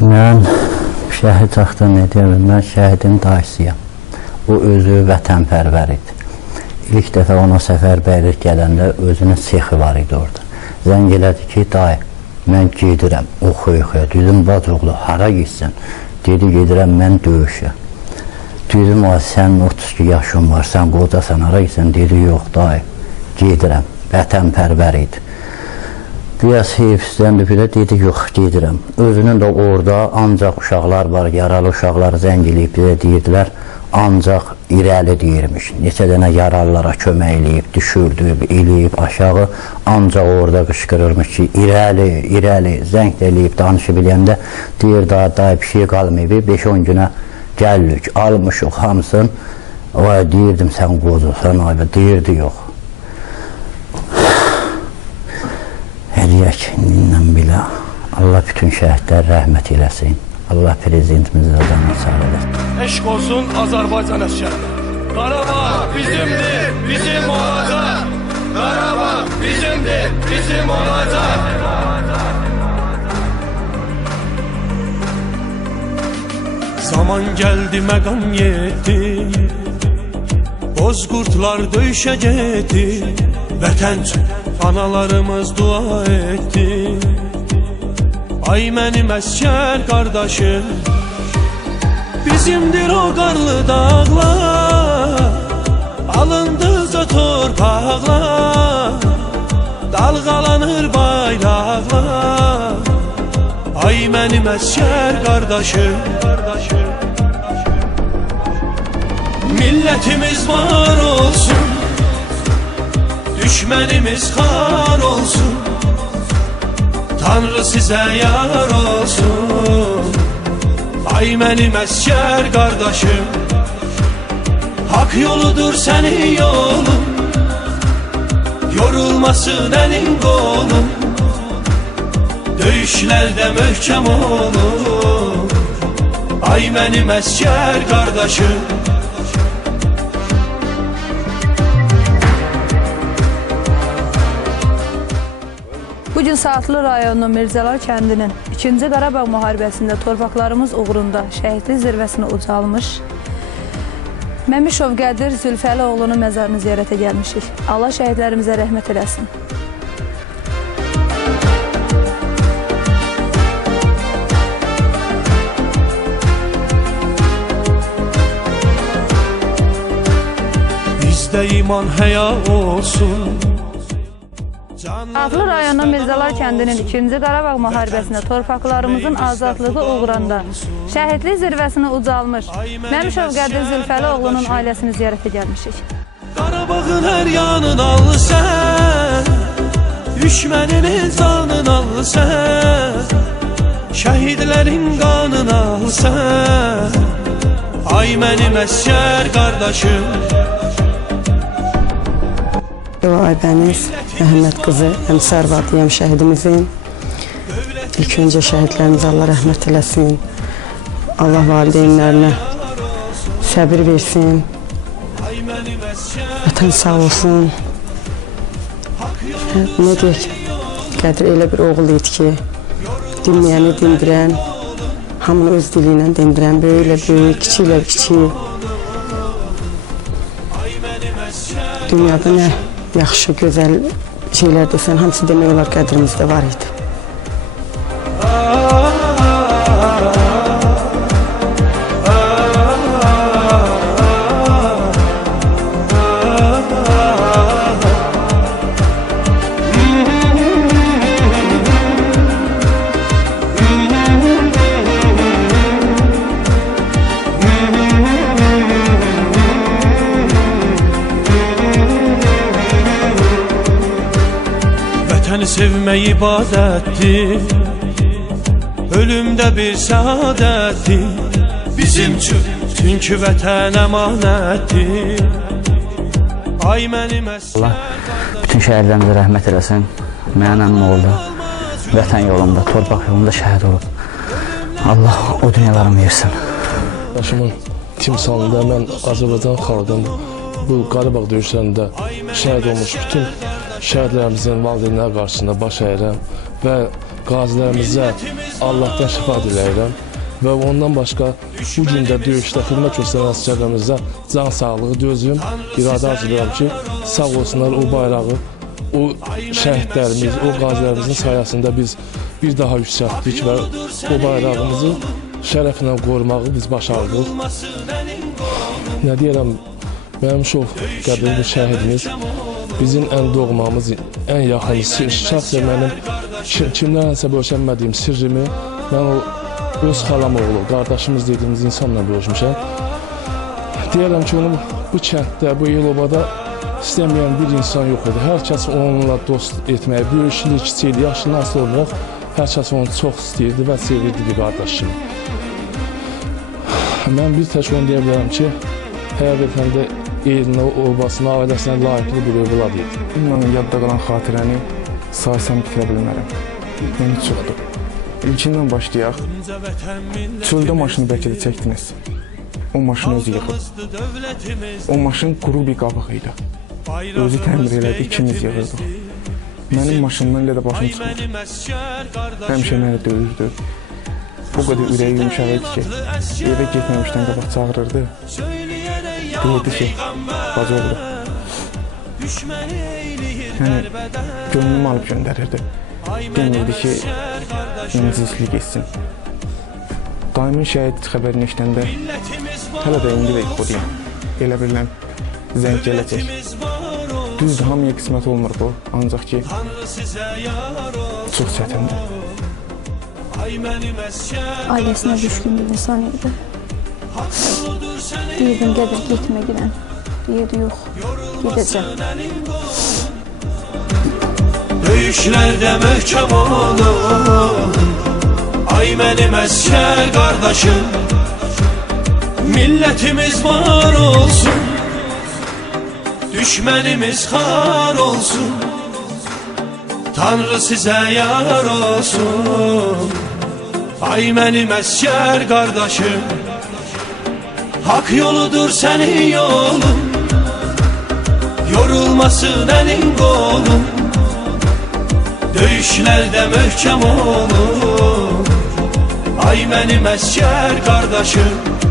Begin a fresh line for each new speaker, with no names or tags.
Mən şəhid deyirəm? Mən şəhidin dayısıyam. O özü vətənpərvər idi. İlk dəfə ona səfərbərlik gələndə özünün sexi var idi orada. Zəng elədi ki, dayı, mən gedirəm, oxuya-oxuya. Dedim, bacıqlı, hara gitsən? Dedi, gedirəm mən döyüşə. Dedim, "Ay, sənin 32 yaşın var, sən qocasan, hara gitsən? Dedi, yox, dayı, gedirəm. Vətənpərvər idi. Biraz heyfsizləndi belə dedi, yox, gedirəm. Özünün də orada ancaq uşaqlar var, yaralı uşaqlar zəng eləyib belə deyirdilər, ancaq irəli deyirmiş. Neçə dənə yaralılara kömək eləyib, düşürdü, eləyib aşağı, ancaq orada qışqırırmış ki, irəli, irəli, zəng də eləyib danışıb eləyəndə deyir, daha, daha bir şey qalmayıb, 5-10 günə gəllik, almışıq hamısını. Vay deyirdim sən qozusan ay, deyirdi yox. Eləyək indən bilə. Allah bütün şəhidlər rəhmət eləsin. Allah prezidentimizə canını sağ eləsin.
Eşk olsun Azerbaycan əsgərlər. Qarabağ bizimdir, bizim olacaq. Qarabağ bizimdir, bizim olacaq. Zaman geldi məqam yetdi Bozqurtlar döyüşə getdi Vətən üçün analarımız dua etdi Ay mənim əskər qardaşım Bizimdir o qarlı dağlar. Alındıqca torpaqlar Dalğalanır bayraqlar Ay mənim əskər qardaşım Millətimiz var olsun Düşmənimiz xar olsun. Tanrı sizə yar olsun. Ay mənim əskər qardaşım Hak yoludur sənin yolun. Yorulmasın əlin qolun Döyüşlərdə möhkəm olun. Ay mənim əskər qardaşım
Bugün Saatlı rayonu Mirzəlar kəndinin 2-ci Qarabağ müharibəsində torpaqlarımız uğrunda şəhidlik zirvəsinə ucalmış Məmişov Qədir Zülfəli oğlunun məzarını ziyarətə gəlmişik. Allah şəhidlərimizə rəhmət eləsin.
Bizdə iman həya olsun
Saatlı rayonu Mirzəlar kəndinin 2-ci Qarabağ müharibəsində torpaqlarımızın azadlığı uğrunda şəhidlik zirvəsinə ucalmış Məmişov Qədir Zülfəli oğlunun ailəsini ziyarətə gəlmişik.
Qarabağın hər yanını al sən Düşməninin canını al sən Şəhidlərin qanını al sən Ay mənim əskər qardaşım
O Aybəniz Məhəmməd qızı Əmsər Vadiyəm şəhidimizin. İlk öncə şəhidlərimizə Allah rəhmət eləsin. Allah valideynlərinə səbir versin. Vətən sağ olsun. Nə deyək? Qədir elə bir oğul idi ki, dinləyəni dindirən, hamını öz dili ilə dindirən, böyüklə böyük, kiçiklə kiçik. Dünyada nə yaxşı, gözəl şeylər desən, hamısı demək olar qədrimizdə var idi.
Sevmək ibadətdir Ölümdə bir səadətdir Bizim üçün Çünki vətən əmanətdir Ay mənim
Allah bütün şəhidlərimizə rəhmət eləsin. Mənim əmmim oldu. Vətən yolunda, torpaq yolunda şəhid olub. Allah o dünyalarını versin.
Yaşımın timsalında mən Azərbaycan xalqının bu Qarabağ döyüşlərində şəhid olmuş bütün şəhidlərimizin valideynləri qarşısında baş əyirəm və qazilərimizə Allahdan şifa diləyirəm və ondan başqa bu gün də döyüşdə xidmət göstərən əsgərlərimizə can sağlığı dözüm, iradə arzulayıram ki, sağ olsunlar o bayrağı, o şəhidlərimiz, o qazilərimizin sayəsində biz bir daha yüksəltdik və o bayrağımızı şərəflə qorumağı biz başardıq. Nə deyirəm, mənim çox qədərli bir şəhidimiz, bizim ən doğmamız, ən yaxınız, şəxsən mənim ki- kimlərsə bölüşənmədiyim sirrimi mən o öz xalam oğlu, qardaşımız dediyimiz insanla bölüşmüşəm. Deyirəm ki, onu bu kənddə, bu Elobada istəməyən bir insan yox idi. Hər kəs onunla dost etməyi, böyüklük, kiçiklik, yaşlı asılı olmayaq, hər kəs onu çox istəyirdi və sevirdi bir qardaş kimi. Mən bir tək onu deyə bilərəm ki, həqiqətən də elinə, obasına, ailəsinə layiqli bir övlad idi.
Bununla yadda qalan xatirəni saysam bitirə bilmərəm. Yəni çoxdur. İlkindən başlayaq. Çöldə maşını bəlkə də çəkdiniz. O maşını özü yıxıb. O maşın quru bir qabıq idi. Özü təmir elədi, ikimiz yığırdıq. Mənim maşınımdan elə də başım çıxmır. Həmişə məni döyürdü. O qədər ürəyi yumşaq idi ki, evə getməmişdən qabaq çağırırdı. Deyirdi ki, bacı oğlu, yəni gönlümü alıb göndərirdi. Demirdi ki, inciklik etsin. Daimin şəhid xəbərini eşidəndə hələ də indi də yuxudayım. Elə bilirəm zəng gələcək. Düzdür, hamıya qismət olmur bu, ancaq ki çox çətindir.
ailəsinə düşkün bir insan idi. Deyirdim, qədər getmə girən. Deyirdi, yox, gedəcəm.
Döyüşlərdə möhkəm olun Ay mənim əskər qardaşım Millətimiz var olsun Düşmənimiz xar olsun Tanrı sizə yar olsun Ay mənim əskər qardaşım Hak yoludur sənin yolun. Yorulmasın əlin qolun Döyüşlərdə möhkəm olun. Ay mənim əskər qardaşım